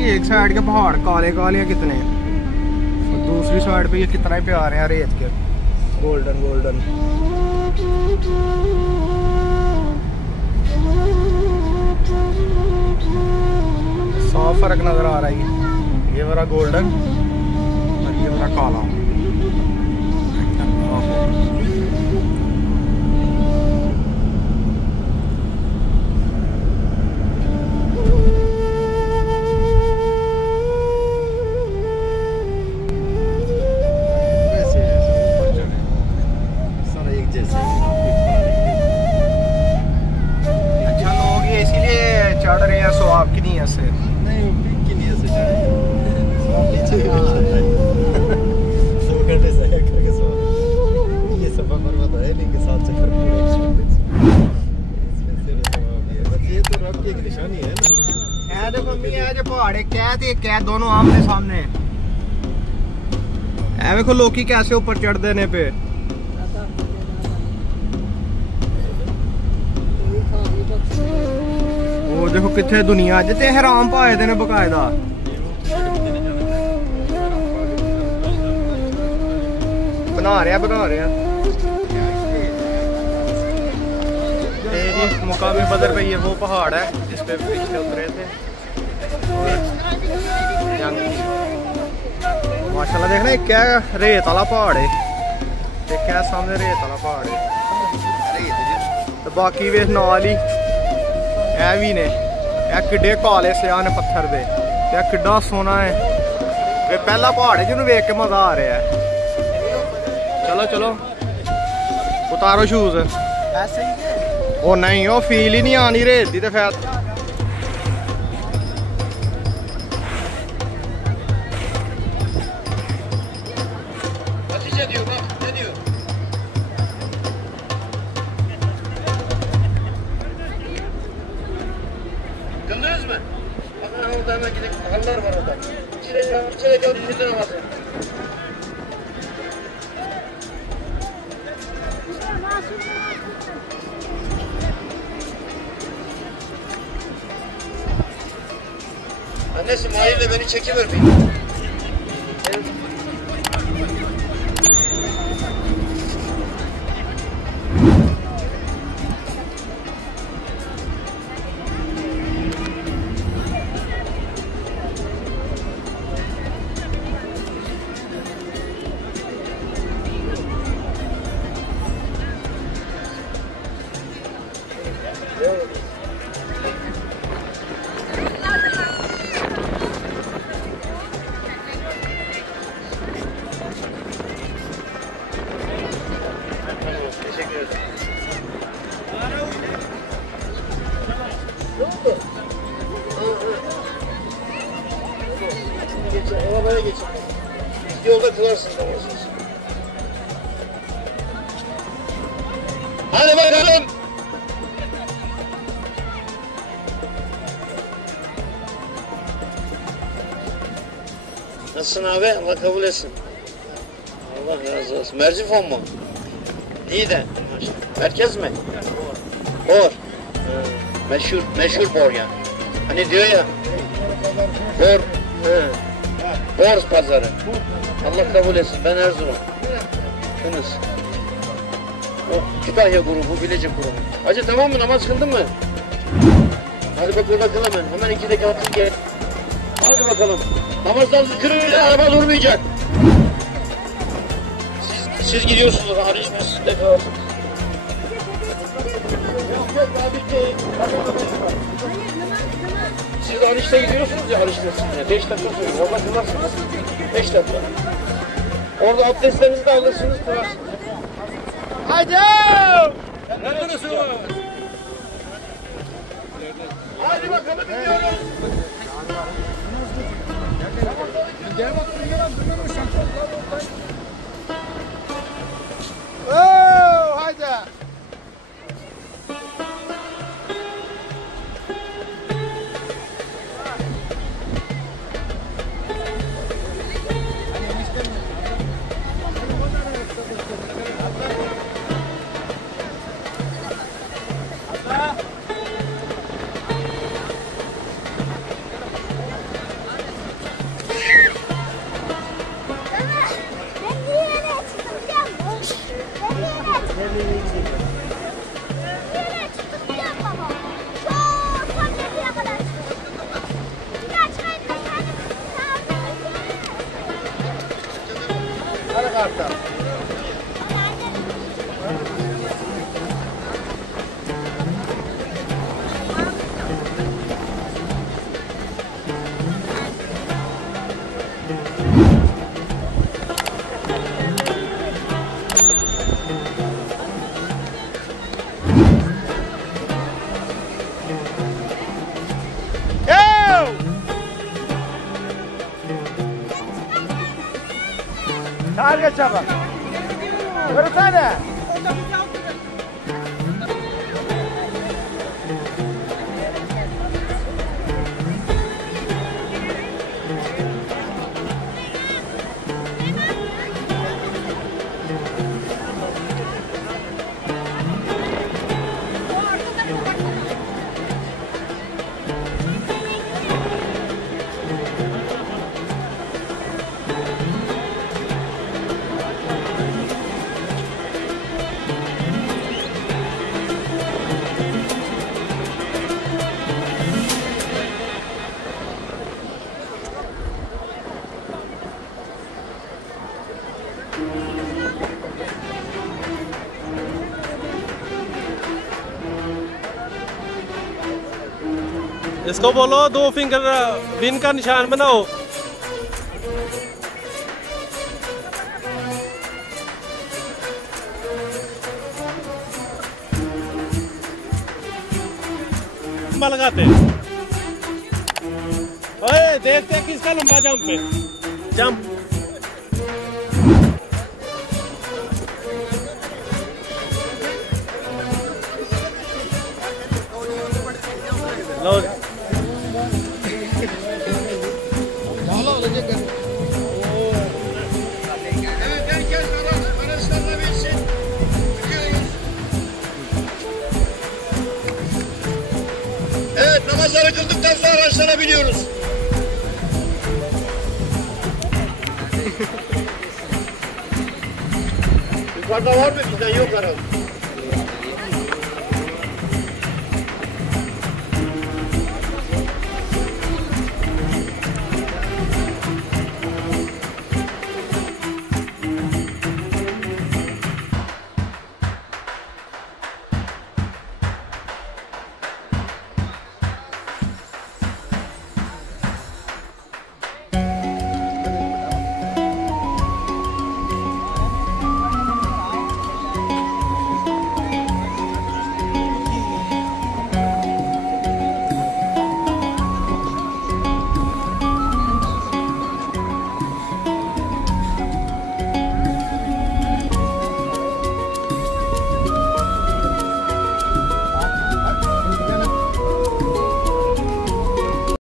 ये एक साइड के पहाड़ काले काले कितने हैं और दूसरी साइड पे ये कितना ही प्यारे हैं रेत के, गोल्डन गोल्डन। साफ फर्क नजर आ रहा है, ये वाला गोल्डन और ये वाला काला। अच्छा लोग ये इसीलिए चढ़ रहे हैं स्वाब की नीयत से, नहीं पिक की नीयत से चढ़े स्वाब नीचे भी मिल जाता है 2 घंटे से करके स्वाब ये सफर बर्बाद है नहीं के साथ चक्कर पूरे इसमें से स्वाब है, बस ये तो रब की एक निशानी है ना। ये देखो मम्मी ये जो पहाड़ है क्या दोनों आमने सामने है, देखो लोकी कैसे ऊपर चढ़ देने पे। वो देखो कितने दुनिया जितने हराम पाए थे ने बकायदा। बना रहे मुकामी बदर पे ये वो पहाड़ है जिस पे पिछले उतरे थे। माशाल्लाह देखना क्या रेत वाला पहाड़ है, क्या सामने रेत वाला पहाड़ है। तो बाकी वे नाल ही ए भी ने किड्डे काले सियाह ने पत्थर दे, किड्डा सोना है। वे पहला पहाड़ है जिन्होंने वेख के मजा आ रहा है। चलो चलो उतारो शूज। ओ नहीं वो फील ही नहीं आनी रेत दी तो फिर Anne İsmail'le beni çekiver bir. Arabaya geçin. Yolda kılarsınız. Hadi bakalım. Nasılsın abi? Allah kabul etsin. Allah razı olsun. Merzifon mu? İyi de. Merkez mi? Bor. Meşhur bor yani. Hani diyor ya. Bor. Bor pazarı. Allah kabul etsin. Ben Erzurum. Kınız. O Kütahya grubu, Bilecik grubu. Hacı tamam mı? Namaz kıldın mı? Hadi bak burada kıl hemen. Hemen 2 rekatlık gel. Hadi bakalım. Namazdan kırınca araba durmayacak. Siz gidiyorsunuz. Hariç mescidde kalarsınız. Yok daha bitti. Siz Hariç'te gidiyorsunuz ya Hariç mescidine. 5 dakika sonra. Orada kılarsınız. 5 dakika. Orada abdestlerinizi de alırsınız, kılarsınız. Hadi! Neredesin? Hadi bakalım gidiyoruz. Gel bak, haydi. Çağır çabuk. Vursana. इसको बोलो 2 finger win का निशान बनाओ। लगाते ओए देखते हैं किसका लंबा जंप है। जंप लो Evet, namazları kıldıktan sonra araçlara biniyoruz. Yukarıda var mı? Bizden yok herhalde.